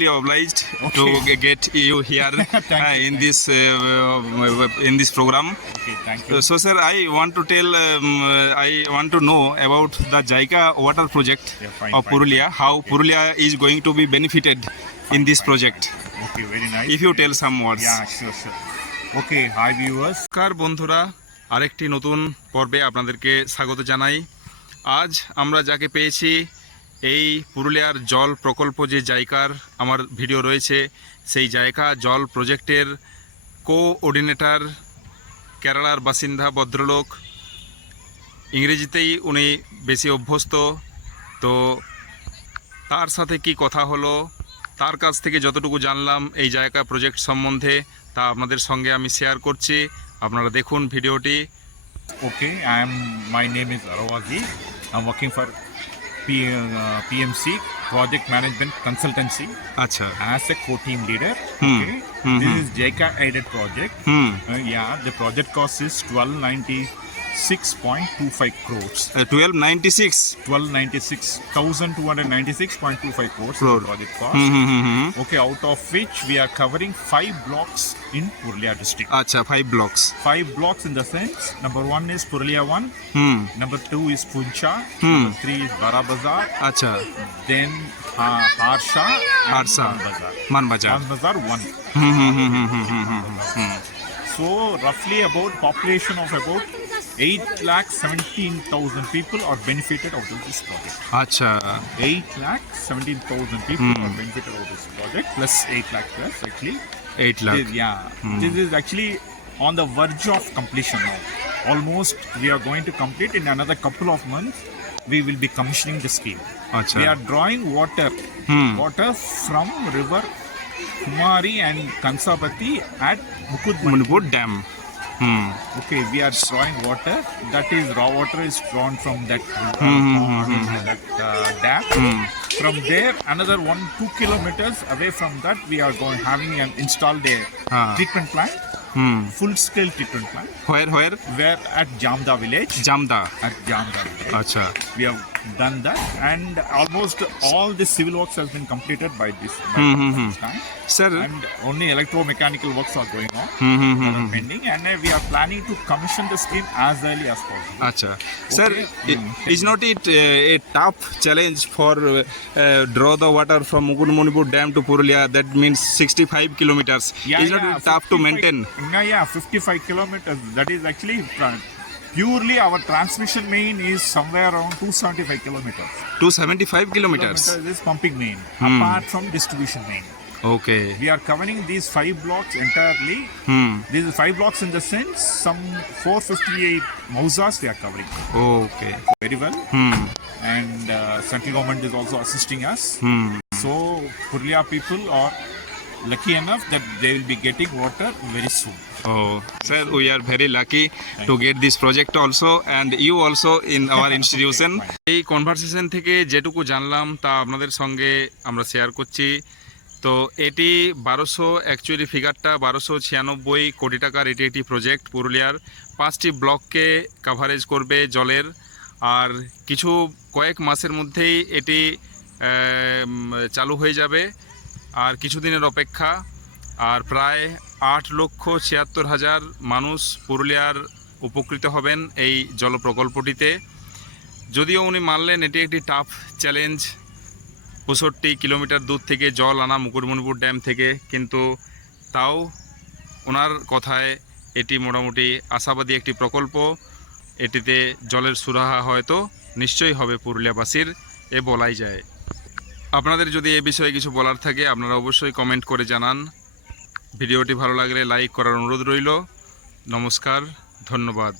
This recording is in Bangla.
really obliged Okay. to get you here uh, you, in this uh, uh, in this program. Okay, thank Uh, you. So, sir, I want to tell, um, uh, I want to know about the Jaika water project Yeah, fine, of fine, Purulia. fine. How Okay. Purulia is going to be benefited fine, in this fine, project. fine. Okay, very nice. If you tell some words. Yeah, sure, sure. Okay, hi viewers. নমস্কার বন্ধুরা আরেকটি নতুন পর্বে আপনাদেরকে স্বাগত জানাই আজ আমরা যাকে পেয়েছি এই পুরুলিয়ার জল প্রকল্প যে জায়গার আমার ভিডিও রয়েছে সেই জায়গা জল প্রজেক্টের কোঅর্ডিনেটর কেরালার বাসিন্দা ভদ্রলোক। ইংরেজিতেই উনি বেশি অভ্যস্ত। তো তার সাথে কি কথা হলো তার কাছ থেকে যতটুকু জানলাম এই জায়গা প্রজেক্ট সম্বন্ধে তা আপনাদের সঙ্গে আমি শেয়ার করছি। আপনারা দেখুন ভিডিওটি। Okay I am my name is. I'm working for P, uh, PMC Project Management Consultancy. Acha. As a co-team leader. Hmm. Okay. Mm-hmm. This is JICA aided project. Hmm. Uh, yeah, the project cost is twelve ninety 6.25 crores. Uh, 1296. 1296,296.25 crores Crore. project cost. Mm-hmm, mm-hmm. Okay, out of which we are covering five blocks in Purulia district. Acha, five blocks. Five blocks in the sense number one is Purulia 1, hmm. number two is Puncha, hmm. number three is Barabazar, Acha. then uh, Harsha, Harsha, Manbazar. Manbazar 1. Mm-hmm. So, roughly about population of about 8 lakh 17,000 people are benefited out of this project. Acha. 8 lakh 17,000 people hmm. are benefited out of this project, plus 8 lakh plus actually. 8 lakh. This- yeah. Hmm. This is actually on the verge of completion now. Almost we are going to complete in another couple of months. We will be commissioning the scheme. Acha. We are drawing water, hmm. water from river Kumari and Kansabati at Mukudmani. Dam. Hmm. Okay, we are drawing water. That is raw water is drawn from that, uh, that uh, dam. From there, another one two kilometers away from that, we are going having an installed a treatment plant. Hmm. Full scale treatment plant. Where where? Where at Jamda village. Jamda. At Jamda village. Acha. We have done that and almost all the civil works has been completed by this by mm-hmm. time. Sir. And only electromechanical works are going on. Mm-hmm. Pending and we are planning to commission the scheme as early as possible. Acha. Okay. Sir, it, mm. is not it uh, a tough challenge for uh, draw the water from Mukund Dam to Purulia? That means 65 kilometers. Yeah, is yeah, not it tough to maintain? Pungaya, 55 kilometers. That is actually purely our transmission main is somewhere around 275 kilometers. 275 kilometers. kilometers is pumping main, hmm. apart from distribution main. Okay. We are covering these five blocks entirely. Hmm. These five blocks in the sense some 458 Mausas we are covering. Okay. Very well. Hmm. And uh, central government is also assisting us. Hmm. So Purlia people or lucky enough that they will be getting water very soon. Oh, sir, we are very lucky Thank to get this project also and you also in our institution. এই কনভারসেশন থেকে যেটুকু জানলাম তা আপনাদের সঙ্গে আমরা শেয়ার করছি। তো এটি বারোশো অ্যাকচুয়ালি ফিগারটা বারোশো ছিয়ানব্বই কোটি টাকার এটি একটি প্রজেক্ট পুরুলিয়ার। পাঁচটি ব্লককে কাভারেজ করবে জলের। আর কিছু কয়েক মাসের মধ্যেই এটি চালু হয়ে যাবে। আর কিছুদিনের অপেক্ষা। আর প্রায় আট লক্ষ ছিয়াত্তর হাজার মানুষ পুরুলিয়ার উপকৃত হবেন এই জল প্রকল্পটিতে যদিও উনি মানলেন এটি একটি টাফ চ্যালেঞ্জ পঁয়ষট্টি কিলোমিটার দূর থেকে জল আনা মুকুটমণিপুর ড্যাম থেকে, কিন্তু তাও ওনার কথায় এটি মোটামুটি আশাবাদী একটি প্রকল্প। এটিতে জলের সুরাহা হয়তো নিশ্চয়ই হবে পুরুলিয়াবাসীর, এ বলাই যায়। আপনাদের যদি এ বিষয়ে কিছু বলার থাকে, আপনারা অবশ্যই কমেন্ট করে জানান। ভিডিওটি ভালো লাগলে লাইক করার অনুরোধ রইল। নমস্কার, ধন্যবাদ।